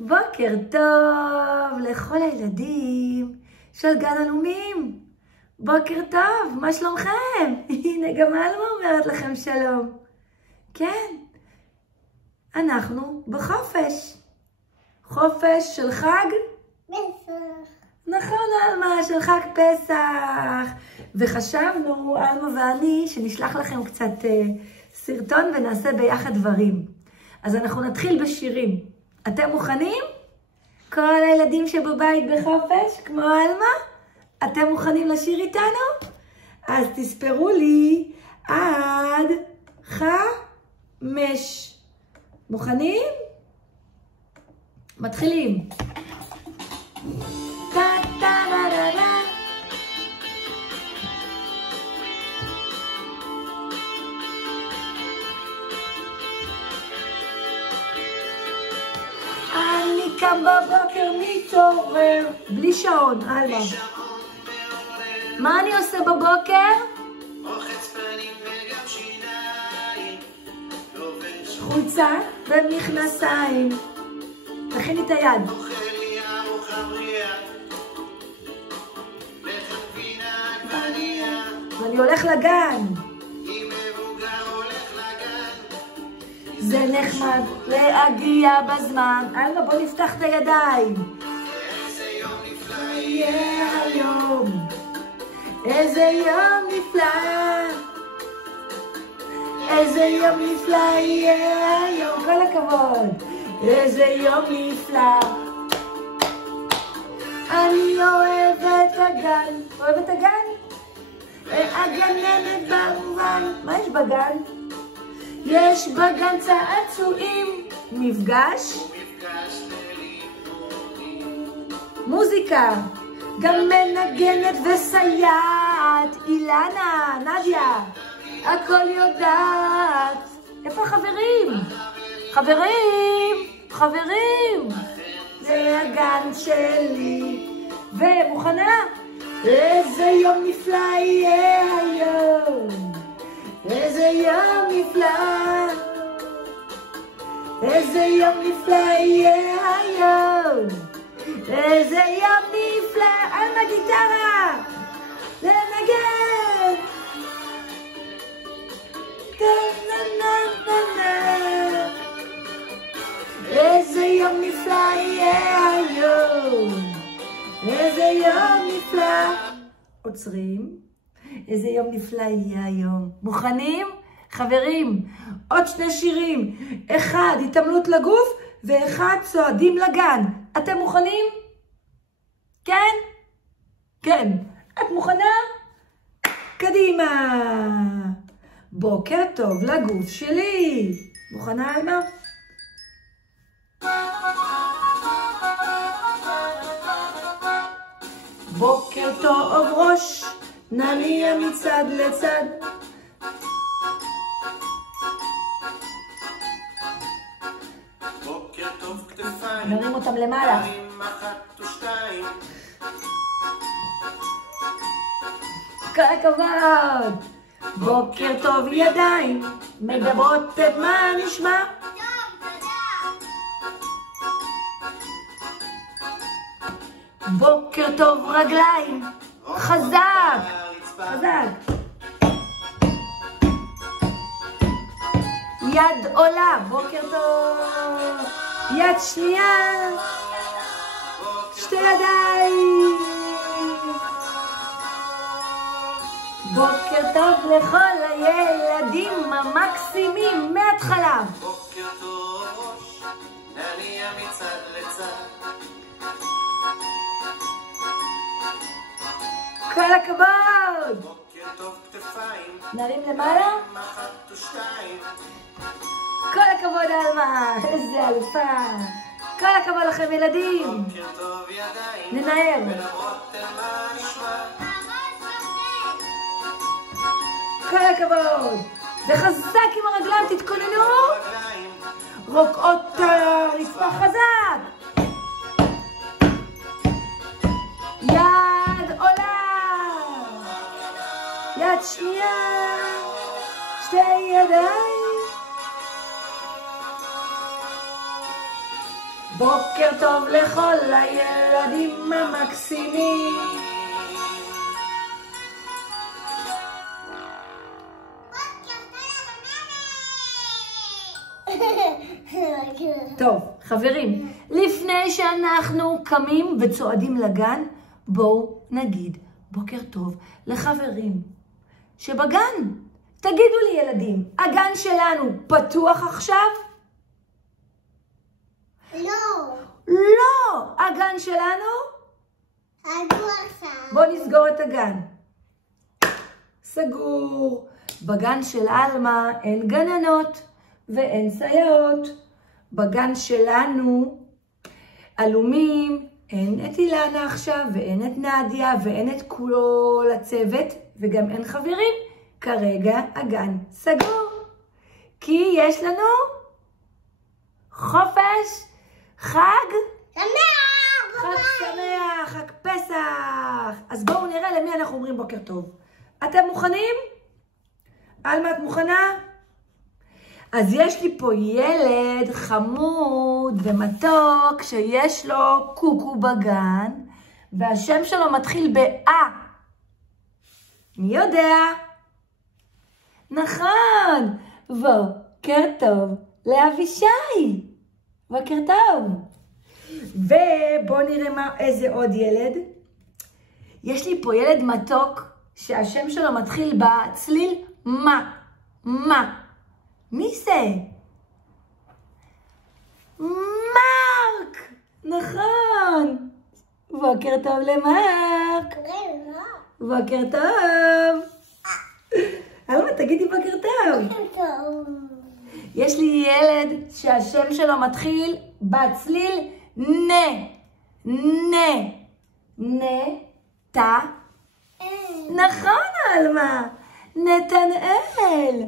בוקר טוב לכל הילדים של גן אלומים. בוקר טוב, מה שלומכם? הנה גם אלמה אומרת לכם שלום. כן, אנחנו בחופש. חופש של חג? פסח. נכון אלמה, של חג פסח. וחשבנו, אלמה ואני, שנשלח לכם קצת סרטון ונעשה ביחד דברים. אז אנחנו נתחיל בשירים. אתם מוכנים? כל הילדים שבבית בחופש, כמו אלמה? אתם מוכנים לשיר איתנו? אז תספרו לי עד 5. מוכנים? מתחילים. אני קם בבוקר מתעורר, בלי שעון, אלמה. מה אני עושה בבוקר? רוחץ פנים וגם שיניים, לובש חולצה ומכנסיים. תכיני את היד. אוכל לי ארוחה בריאה, לחם גבינה עגבנייה, ואני הולך לגן. אם מבוגר הולך לגן, זה נחמד להגיע בזמן. אלמה, בוא נפתח את הידיים. איזה יום נפלא יהיה היום, איזה יום נפלא, איזה יום נפלא יהיה היום. כל הכבוד. איזה יום נפלא. אני אוהבת הגן. אוהבת הגן? הגננת במובן. מה יש בגן? יש בגן צעצועים, מפגש, מפגש ללימודים, מוזיקה, גם מנגנת וסייעת, אילנה, נדיה, הכל יודעת. איפה החברים? חברים, זה הגן שלי. ומוכנה? איזה יום נפלא יהיה היום, איזה יום נפלא, איזה יום נפלא יהיה היום, איזה יום נפלא. על הגיטרה לנגן. איזה יום נפלא יהיה היום, איזה יום נפלא. עוצרים. איזה יום נפלא יהיה היום. מוכנים? חברים, עוד 2 שירים. 1 התעמלות לגוף ו1 צועדים לגן. אתם מוכנים? כן? כן. את מוכנה? קדימה. בוקר טוב לגוף שלי. מוכנה אלמה? בוקר טוב ראש, נניע מצד לצד. בוקר טוב כתפיים, נרים אותם למעלה. נרים 1 ו2, כל הכבוד. בוקר טוב ידיים, מדברות מה נשמע? בוקר טוב רגליים, חזק, חזק. יד עולה, בוקר טוב. יד שנייה, 2 ידיים. בוקר טוב לכל הילדים המקסימים מההתחלה. בוקר טוב ראש, נניע מצד לצד, כל הכבוד. בוקר טוב כתפיים, נרים למעלה. 1 ו2, כל הכבוד אלמה, איזה אלופה. כל הכבוד לכם ילדים. בוקר טוב ידיים, ננער. מדברות מה נשמע, כל הכבוד. וחזק עם הרגליים, תתכוננו. רגליים, רוקעות הרצפה חזק. יד עולה. יד שנייה. 2 ידיים. בוקר טוב לכל הילדים המקסימים. טוב, חברים, לפני שאנחנו קמים וצועדים לגן, בואו נגיד בוקר טוב לחברים שבגן. תגידו לי ילדים, הגן שלנו פתוח עכשיו? לא. לא, הגן שלנו? בואו נסגור את הגן. סגור. בגן של אלמה אין גננות ואין סייעות. בגן שלנו אלומים, אין את אילנה עכשיו ואין את נדיה ואין את כל הצוות וגם אין חברים. כרגע הגן סגור. כי יש לנו חופש, חג שמח! חג שמח, חג פסח. אז בואו נראה למי אנחנו אומרים בוקר טוב. אתם מוכנים? אלמה, את מוכנה? אז יש לי פה ילד חמוד ומתוק שיש לו קוקו בגן, והשם שלו מתחיל ב-א. מי יודע? נכון. בוקר טוב לאבישי. בוקר טוב. ובואו נראה איזה עוד ילד. יש לי פה ילד מתוק שהשם שלו מתחיל בצליל מה. מה. מי זה? מרק. נכון. בוקר טוב למרק. בוקר טוב. אלמה, תגידי בוקר טוב. יש לי ילד שהשם שלו מתחיל בצליל נ. נ. נ. תה. נכון, אלמה. נתנאל.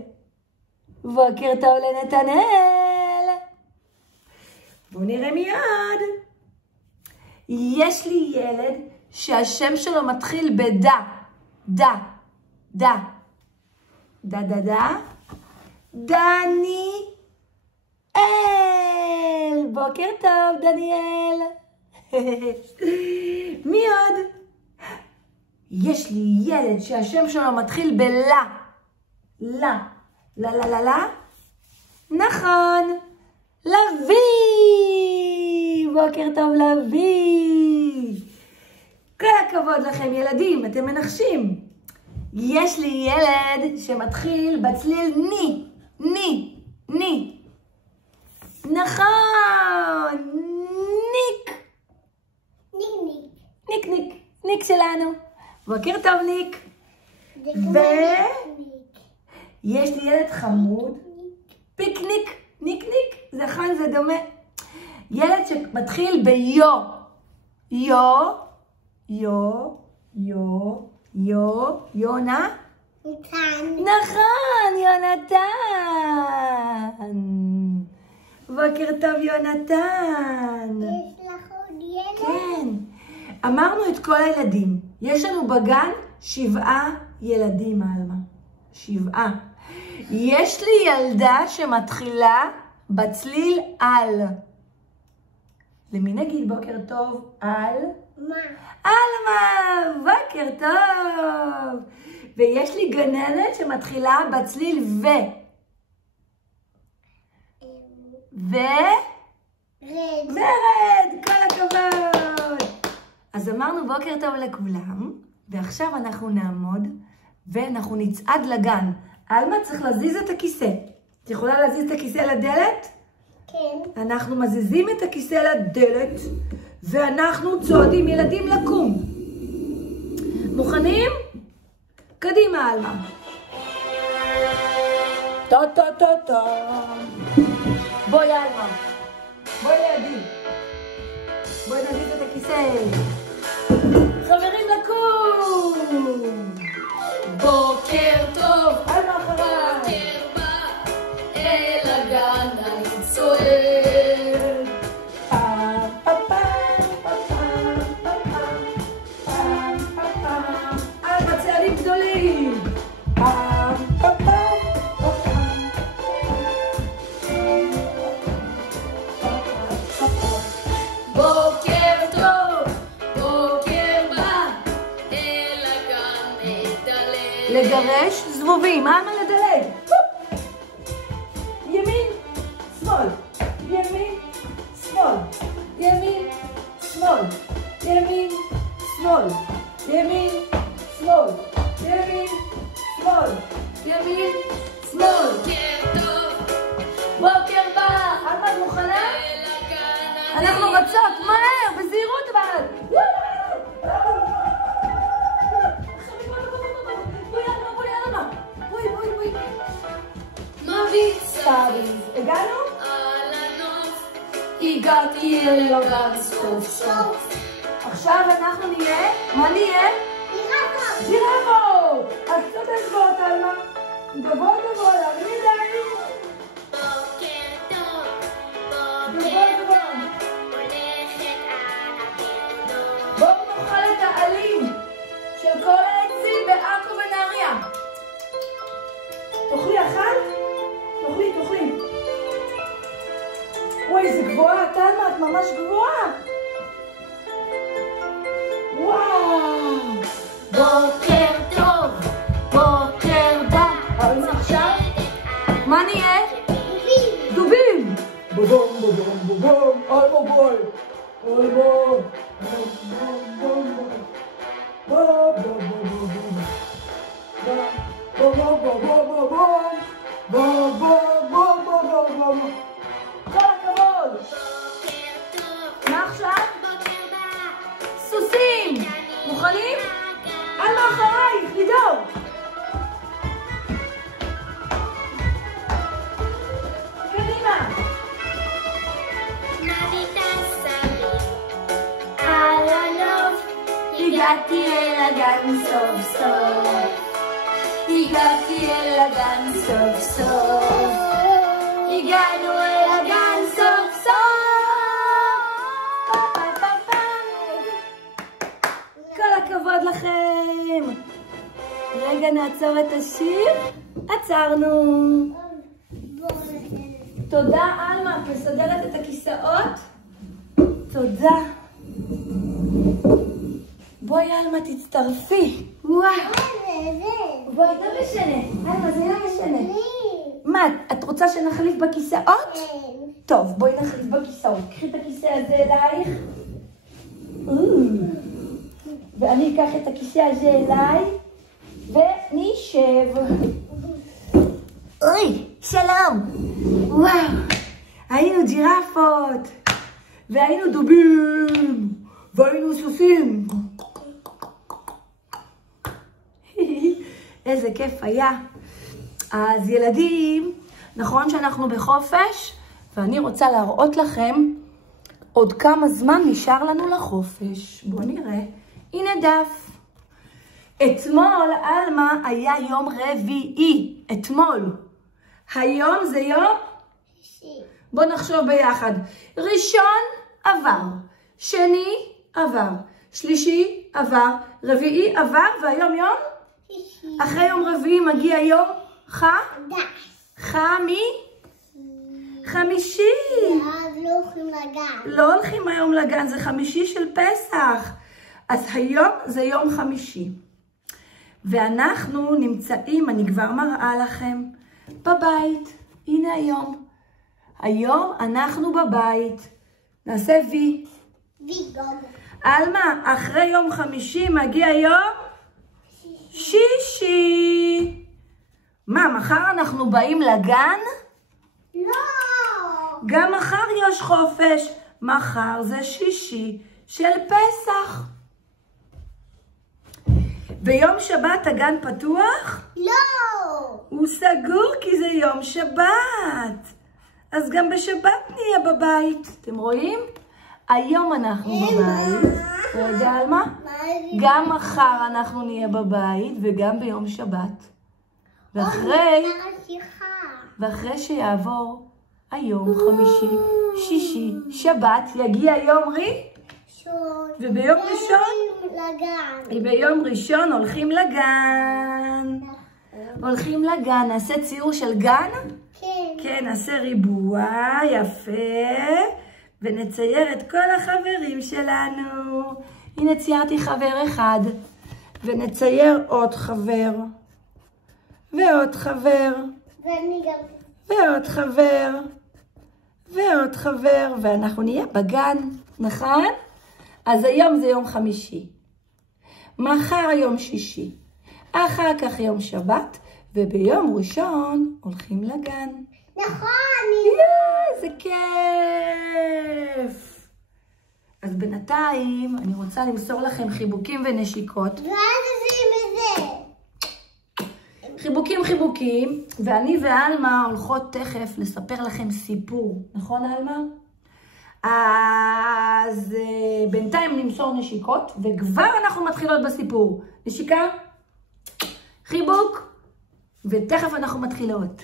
בוקר טוב לנתנאל. בואו נראה מיד. יש לי ילד שהשם שלו מתחיל בדה. דה. דה. דה דה דה. דניאל. בוקר טוב, דניאל. מי עוד? יש לי ילד שהשם שלו מתחיל בלה. לה. לה לה לה לה. נכון. לוי. בוקר טוב, לוי. כל הכבוד לכם ילדים, אתם מנחשים. יש לי ילד שמתחיל בצליל ני. ני. ני. נכון. ניק. ניק. ניק ניק. ניק שלנו. בוקר טוב ניק. יש לי ילד חמוד. פיקניק. ניק ניק. זכן, זה דומה. ילד שמתחיל ביו. יו. יו. יו. יו. יונה. נכון, יונתן. בוקר טוב, יונתן. יש לך עוד ילד? כן. אמרנו את כל הילדים. יש לנו בגן 7 ילדים, אלמה. 7. יש לי ילדה שמתחילה בצליל על. למי נגיד בוקר טוב? על? מה? אלמה, בוקר טוב. ויש לי גננת שמתחילה בצליל ו. רד. ורד, כל הכבוד. אז אמרנו בוקר טוב לכולם, ועכשיו אנחנו נעמוד ואנחנו נצעד לגן. אלמה, צריך להזיז את הכיסא. את יכולה להזיז את הכיסא לדלת? כן. אנחנו מזיזים את הכיסא לדלת, ואנחנו צועדים. ילדים, לקום. מוכנים? קדימה, אלמה. טה טה טה טה. בואי, אלמה. בואי לידי. בואי נזיז את הכיסא. חברים, לקום. בוקר טוב. אלמה אחריי. אל הגן אני צועד. פעם פעם פעם פעם פעם פעם. אלמה, צעדים גדולים. פעם פעם פעם פעם. לגרש זבובים. מה לדלג? ימין, שמאל, ימין, שמאל, ימין, שמאל, ימין, שמאל, ימין, שמאל, ימין, שמאל, ימין, שמאל. בוקר בא. את מוכנה? אנחנו רצות, מהר, בזהירות אבל. הגענו? הגעתי אל הגן סוף סוף. עכשיו אנחנו נהיה, מה נהיה? ג'ירפות! אז קצת אצבעות, אלמה. גבוה גבוה, להרים ידיים. גבוה גבוה. בואו נאכל את העלים של כל העצים בעכו ונהריה. תאכלי אחת? תאכלי. וואי, איזה גבוהה, תלמה, את ממש גבוהה. וואו. בוקר טוב, בוקר בא. אבל עכשיו? מה נהיה? דובים. בובום, בובום, בובום, אלמו בוי. אלמו. כל הכבוד. מה עכשיו? סוסים. מוכנים? אלמה אחרייך, לידור. קדימה. על הנוף הגעתי אל הגן סוף סוף. הגעתי אל הגן סוף סוף. הגענו אל הגן סוף סוף. כל הכבוד לכם. רגע נעצור את השיר. עצרנו. תודה אלמה, את מסדרת את הכיסאות. תודה. בואי אלמה תצטרפי. וואו. בואי, לא משנה. אלמה זה לא משנה. מה, את רוצה שנחליף בכיסאות? טוב, בואי נחליף בכיסאות. קחי את הכיסא הזה אלייך. ואני אקח את הכיסא הזה אליי. ונשב. אוי, שלום. וואו. היינו ג'ירפות. והיינו דובים. והיינו סוסים. איזה כיף היה. אז ילדים, נכון שאנחנו בחופש, ואני רוצה להראות לכם עוד כמה זמן נשאר לנו לחופש. בואו נראה. הנה דף. אתמול, אלמה, היה יום רביעי. אתמול. היום זה יום? בואו נחשוב ביחד. ראשון עבר. שני עבר. שלישי עבר. רביעי עבר, והיום יום? אחרי יום רביעי מגיע יום חמישי. לא הולכים לגן. לא הולכים היום לגן, זה חמישי של פסח. אז היום זה יום חמישי. ואנחנו נמצאים, אני כבר מראה לכם, בבית. הנה היום. היום אנחנו בבית. נעשה וי. אלמה, אחרי יום חמישי מגיע יום שישי. מה, מחר אנחנו באים לגן? לא. גם מחר יש חופש. מחר זה שישי של פסח. ביום שבת הגן פתוח? לא. הוא סגור כי זה יום שבת. אז גם בשבת נהיה בבית. אתם רואים? היום אנחנו בבית. רגע, אלמה? גם מחר אנחנו נהיה בבית וגם ביום שבת. ואחרי שיעבור היום חמישי, שישי, שבת, יגיע יום וביום ראשון הולכים לגן. הולכים לגן. נעשה ציור של גן? כן, נעשה ריבוע יפה. ונצייר את כל החברים שלנו. הנה ציירתי חבר אחד. ונצייר עוד חבר. ועוד חבר, ואני גם... ועוד חבר, ועוד חבר, ואנחנו נהיה בגן, נכון? אז היום זה יום חמישי, מחר יום שישי, אחר כך יום שבת, וביום ראשון הולכים לגן. נכון, איזה כיף! אז בינתיים אני רוצה למסור לכם חיבוקים ונשיקות. ואז עושים את זה. חיבוקים, ואני ואלמה הולכות תכף לספר לכם סיפור. נכון, אלמה? אז בינתיים נמסור נשיקות, וכבר אנחנו מתחילות בסיפור. נשיקה, חיבוק, ותכף אנחנו מתחילות.